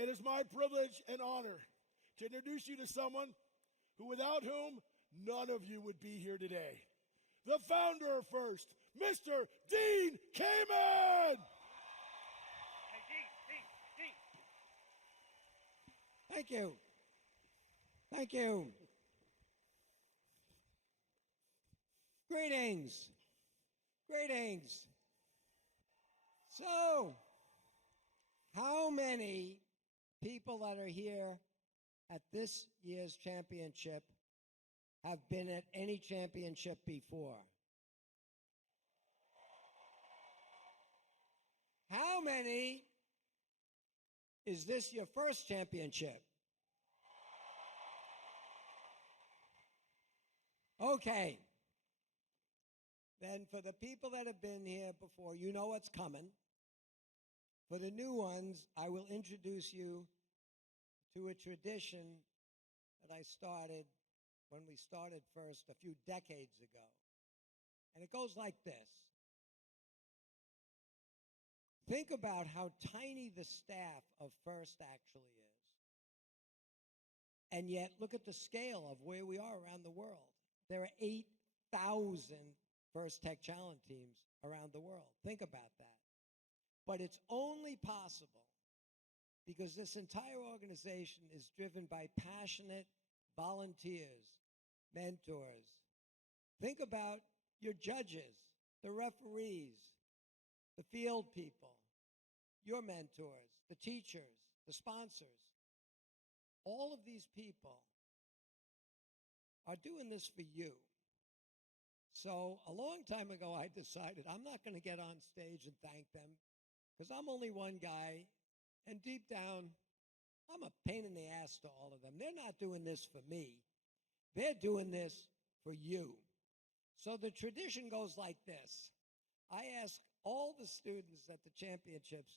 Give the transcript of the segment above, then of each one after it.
It is my privilege and honor to introduce you to someone who, without whom, none of you would be here today. The founder of First, Mr. Dean Kamen! Hey, Dean. Thank you. Thank you. Greetings. Greetings. So, how many people that are here at this year's championship have been at any championship before? How many is this your first championship? Okay. Then for the people that have been here before, you know what's coming. For the new ones, I will introduce you to a tradition that I started when we started First a few decades ago. And it goes like this. Think about how tiny the staff of First actually is. And yet, look at the scale of where we are around the world. There are 8,000 First Tech Challenge teams around the world. Think about that. But it's only possible because this entire organization is driven by passionate volunteers, mentors. Think about your judges, the referees, the field people, your mentors, the teachers, the sponsors. All of these people are doing this for you. So a long time ago, I decided I'm not going to get on stage and thank them because I'm only one guy, and deep down, I'm a pain in the ass to all of them. They're not doing this for me. They're doing this for you. So the tradition goes like this. I ask all the students at the championships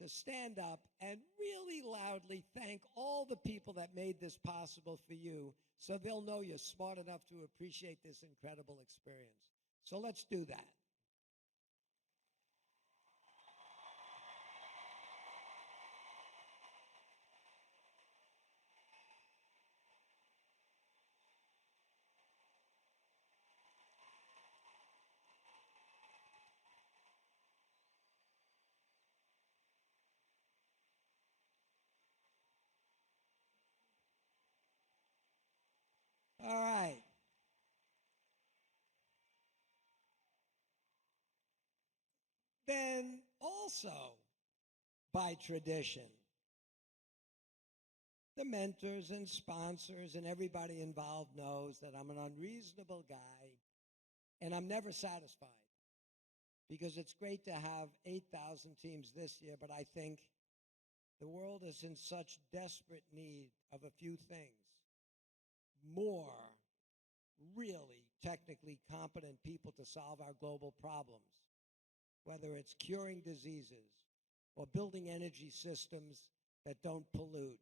to stand up and really loudly thank all the people that made this possible for you so they'll know you're smart enough to appreciate this incredible experience. So let's do that. All right. Then also, by tradition, the mentors and sponsors and everybody involved knows that I'm an unreasonable guy and I'm never satisfied because it's great to have 8,000 teams this year, but I think the world is in such desperate need of a few things. More really technically competent people to solve our global problems, whether it's curing diseases or building energy systems that don't pollute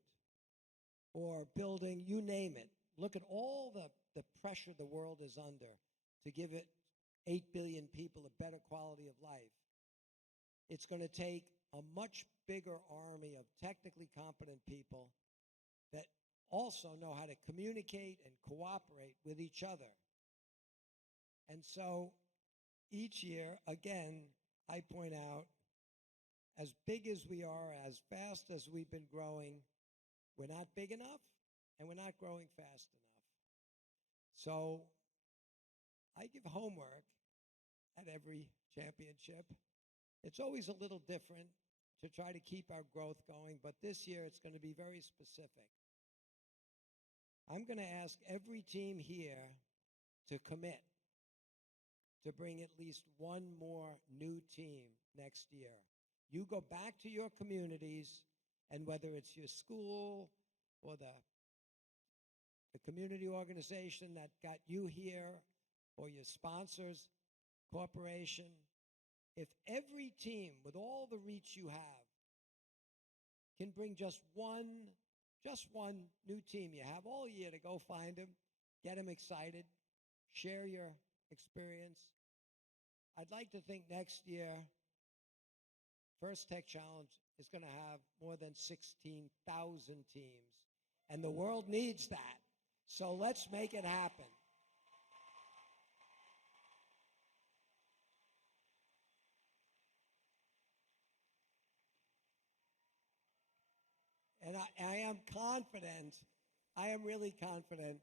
or building, you name it. Look at all the pressure the world is under to give it 8 billion people a better quality of life. It's going to take a much bigger army of technically competent people that also know how to communicate and cooperate with each other. And so each year, again, I point out, as big as we are, as fast as we've been growing, we're not big enough and we're not growing fast enough. So I give homework at every championship. It's always a little different to try to keep our growth going, but this year it's going to be very specific. I'm going to ask every team here to commit to bring at least one more new team next year. You go back to your communities, and whether it's your school or the community organization that got you here or your sponsors, corporation, if every team with all the reach you have can bring just one new team you have all year to go find them, get them excited, share your experience. I'd like to think next year, First Tech Challenge is going to have more than 16,000 teams. And the world needs that. So let's make it happen. And I am confident, I am really confident,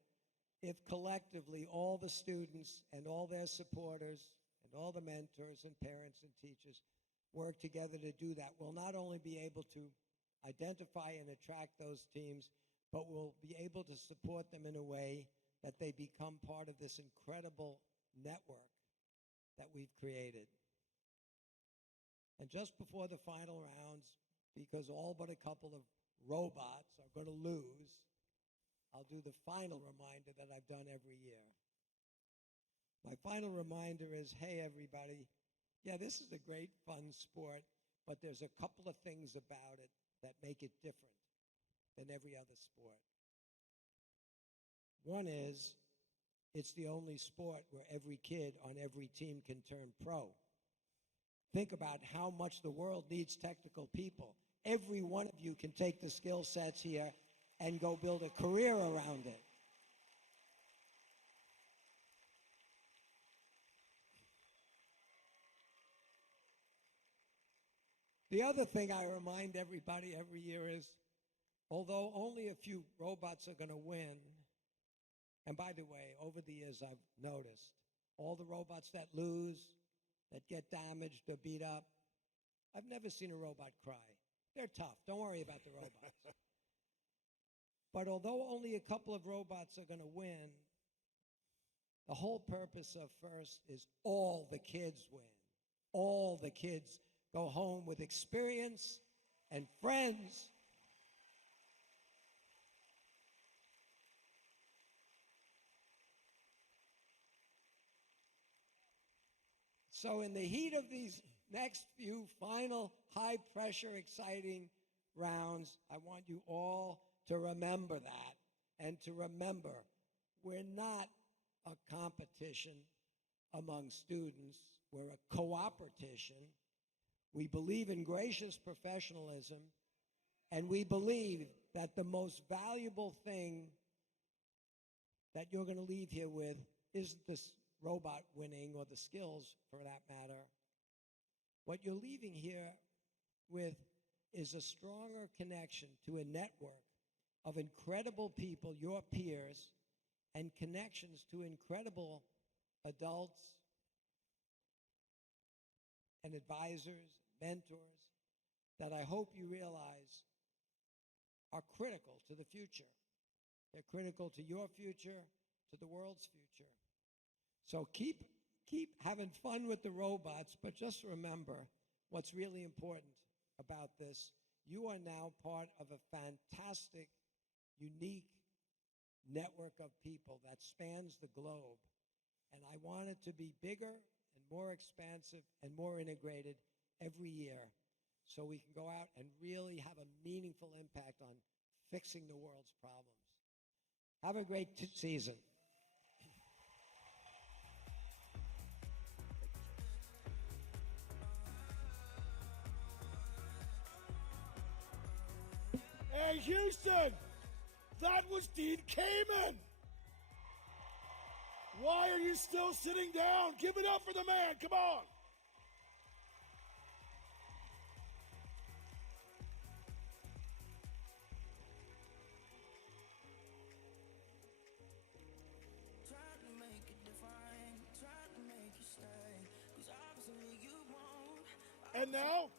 if collectively all the students and all their supporters and all the mentors and parents and teachers work together to do that, we'll not only be able to identify and attract those teams, but we'll be able to support them in a way that they become part of this incredible network that we've created. And just before the final rounds, because all but a couple of robots are going to lose, I'll do the final reminder that I've done every year. My final reminder is, hey, everybody, yeah, this is a great, fun sport, but there's a couple of things about it that make it different than every other sport. One is, it's the only sport where every kid on every team can turn pro. Think about how much the world needs technical people. Every one of you can take the skill sets here and go build a career around it. The other thing I remind everybody every year is, although only a few robots are going to win, and by the way, over the years I've noticed, all the robots that lose, that get damaged or beat up, I've never seen a robot cry. They're tough. Don't worry about the robots. But although only a couple of robots are going to win, the whole purpose of FIRST is all the kids win. All the kids go home with experience and friends. So in the heat of these next few final high-pressure, exciting rounds, I want you all to remember that, and to remember we're not a competition among students. We're a cooperation. We believe in gracious professionalism, and we believe that the most valuable thing that you're going to leave here with isn't this robot winning or the skills for that matter. What you're leaving here with is a stronger connection to a network of incredible people, your peers, and connections to incredible adults and advisors, mentors, that I hope you realize are critical to the future. They're critical to your future, to the world's future. So keep having fun with the robots, but just remember what's really important about this. You are now part of a fantastic, unique network of people that spans the globe. And I want it to be bigger and more expansive and more integrated every year, so we can go out and really have a meaningful impact on fixing the world's problems. Have a great season. Hey, Houston, that was Dean Kamen. Why are you still sitting down? Give it up for the man. Come on. And now,